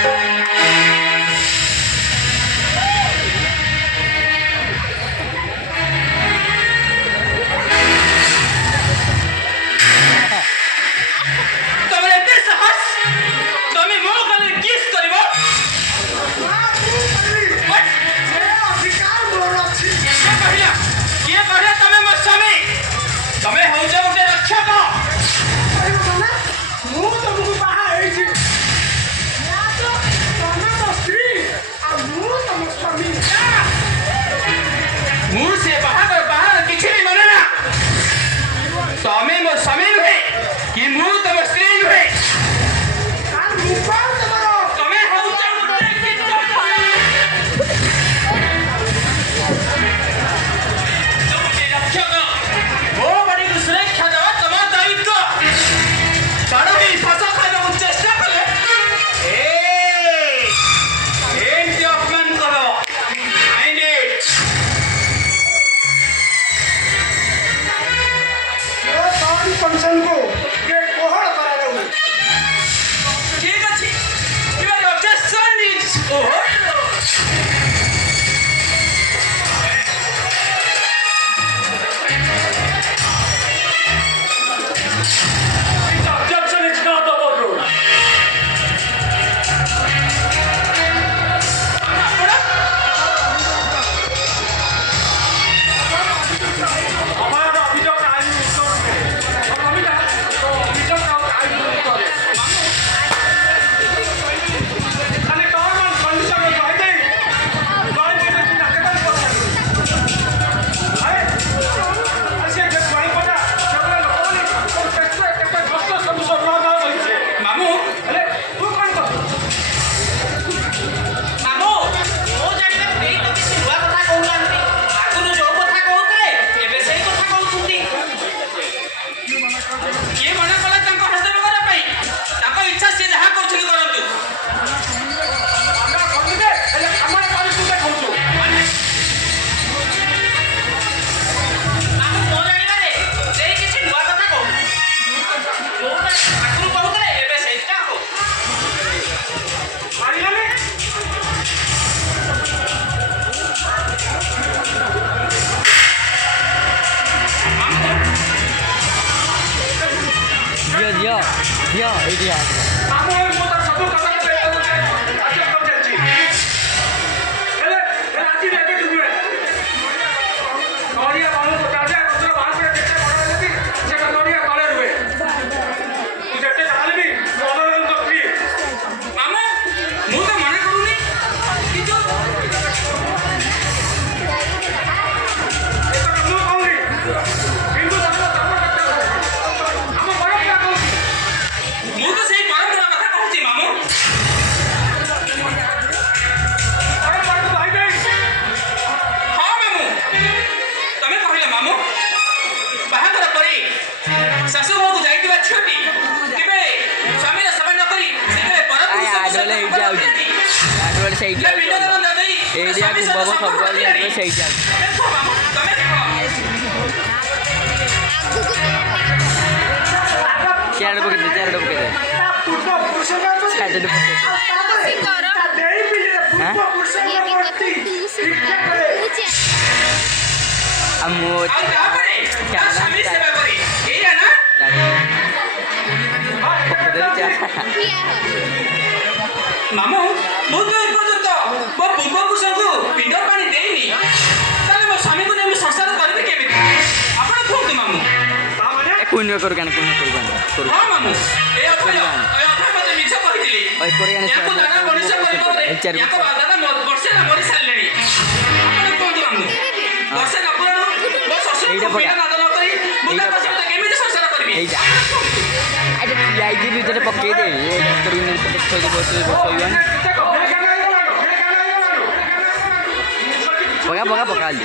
Thank you. Commission କୁ ଟିକେ କୋହଳ କରାଯାଉ। ଠିକ ଅଛି। Your objection is over. Dia, dia. Kamu yang mutar satu kata kata itu aja kau janji. Hele, aji dia ke dunia. Noria malu kota aja, kau bahas dia kita orang lagi. Jaga Noria kau lewat. Kita kita kali ni, orang untuk free. Mama, muda mana kau ni? Itu. Kita kamu kau ni. Hindu sama sama kata. Kamu banyak yang kau. ମୁଁ ତ ସେଇ ପରମ୍ପରା କଥା କହୁଛି ମାମୁଁ। अरे बात तो भाई नहीं। ହଁ ମାମୁଁ, ତମେ କହିଲ ମାମୁଁ। ବାହାଘର ପରେ ଶାଶୁ ଘରକୁ ଯାଇଥିବା ଝିଅଟି କେବେ ସ୍ୱାମୀର ସେବା ନ କରି ସେ କେବେ ପରପୁରୁଷକୁ ଆଡୋଲେ ହେଇକି ଆଉଛି। ଆଡୋଲେ ସେଇଠି ପିଣ୍ଡ ଦାନ ନ ଦେଇ ଏଇଠି ସ୍ୱାମୀ ସହିତ କୁମ୍ଭବ ସମ୍ପର୍କ ସବୁବେଳେ ରଖିଲାଣି। ସେଇଠି ଆଉଛି। ଦେଖ ମାମୁଁ, ତମେ ଦେଖ। ଚାରିଆଡ଼େ ପକେଇଦେ, ଚାରିଆଡ଼େ ପକେଇଦେ। पूर्व पुरुष का तो ଚାରିଆଡ଼େ ପକେଇଦେ। नहीं मिले पूर्व पुरुष का मूर्ति शिक्षा करे। ଆଉ ମୁଁ ଆଉ ତାପରେ ତା ସ୍ୱାମୀ ସେବା କରି ଏଇଆ ନା? ପକେଇଦେଲି ଚା। ମାମୁଁ, ମୁଁ ତ ଏପର୍ଯ୍ୟନ୍ତ ମୋ ପୂର୍ବପୁରୁଷଙ୍କୁ ପିଣ୍ଡ ପାଣି ଦେଇନି। ତାହେଲେ ମୋ ସ୍ୱାମୀକୁ ନେଇ ମୁଁ ସଂସାର କରିବି କେମିତି? ଆପଣ କୁହନ୍ତୁ ମାମୁଁ। କୁଇନ କରୁ କାଣ କୁଇନ କରୁ କାଣ କରୁ। ହଁ ମାମୁଁ, ଏ ଅଭୟ ମୋତେ ମିଛ କହିଥିଲି। ଓଏ କୋରେ କାଣ ୟାକୁ ଦାଦା ମଣିଷ କରିବା ପରେ ୟାକୁ ଦାଦା ବର୍ଷେ ହେଲା ମରି ସାରିଲେଣି। ଆପଣ କୁହନ୍ତୁ ମାମୁଁ, ବର୍ଷେ ନ ପୁରାଣୁ ମୋ ଶ୍ୱଶୁରଙ୍କୁ ପିଣ୍ଡ ଦାନ ନ କରି ମୁଁ ତାଙ୍କ ସହିତ କେମିତି ସଂସାର କରିବି? ଏଇଟା ଆଇଟା ପିଆଇଜି ଭିତରେ ପକେଇଦେ। ଏଇଟା କରିକି ଥୋଇଦେ ଶୋଇବାନି। ପକା ପକା ପକାଲି।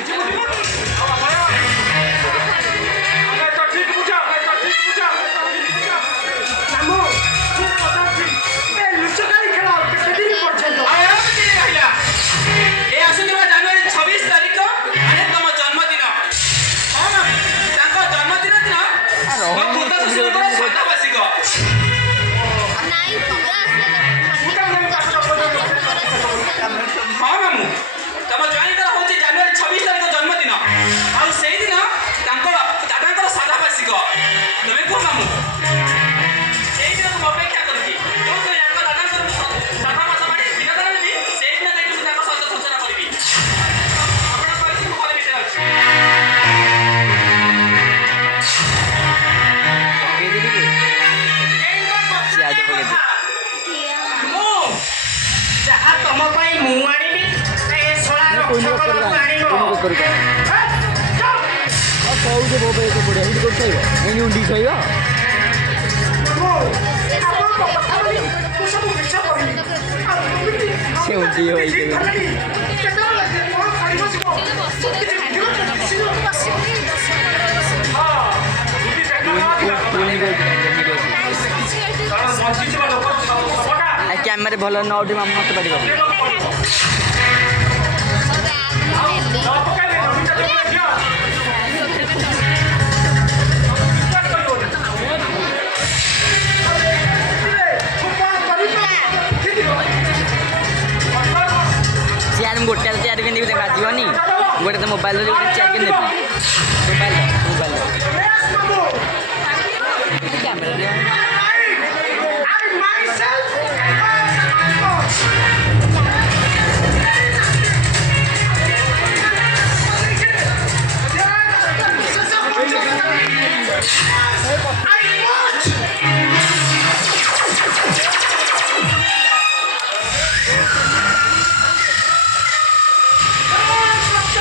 ଆଉ ଏମିତି ରହିଲା। ଏ ଆସୁଥିବା ଜାନୁଆରୀ 26 ତାରିଖ ମାନେ ତମ ଜନ୍ମଦିନ। ହଁ ମାମୁଁ, ତାଙ୍କ ଜନ୍ମଦିନ ଦିନ ମୋ ପୁତ୍ର ଶ୍ୱଶୁରଙ୍କର ଶ୍ରାଦ୍ଧବାର୍ଷିକ। ହଁ ମାମୁଁ, ତମ ଜ୍ୱାଇଁଙ୍କର ହଉଛି ଜାନୁଆରୀ 26 ତାରିଖ ଜନ୍ମଦିନ। ଆଉ ସେଇଦିନ ତାଙ୍କ ଦାଦାଙ୍କର ଶ୍ରାଦ୍ଧବାର୍ଷିକ। ତମେ କୁହ ମାମୁଁ, ସେଇଦିନକୁ ମୁଁ ଅପେକ୍ଷା କରିଛି। ଯୋଉଦିନ ୟାଙ୍କ ଦାଦାଙ୍କର ଶ୍ରାଦ୍ଧ ମାସ ମାନେ ଦିନ ଦାନ ଦେବି, ସେଇଦିନ ଯାଇକି ମୁଁ ତାଙ୍କ ସହିତ ସଂସାର କରିବି। ଆପଣ କହିଛି ମୁଁ ଘର ଭିତରେ ଅଛି। ପକେଇଦେଲି କି? ଏଇଟା କଥା ସିଆଡେ ପକେଇଦେ। ମୁଁ ଯାହା ତମ ପାଇଁ ମୁଁ ଆଣିବି, ଏ ଶଳା ରକ୍ଷକ ବାବୁ ଆଣିବ। କରୁ କାଣ। କହୁଛେ ବୋ ପାଇଁ ଏତେ ବଢ଼ିଆ ଏଇଠି କୋଉଠି ଶୋଇବ? ଏଇଠି ଉଣ୍ଡି ଶୋଇବ? ସେ ଉଣ୍ଡି ହୋଇଯିବ। କ୍ୟାମେରା ଭଲ ନ ଉଠି ମାମୁଁ ମତେ ପାଟି କରିବ। ତତେ ମୋବାଇଲରେ ଗୋଟେ ଚେକ୍ ନେବି mobile Yes, Mamu. Camera I myself am a I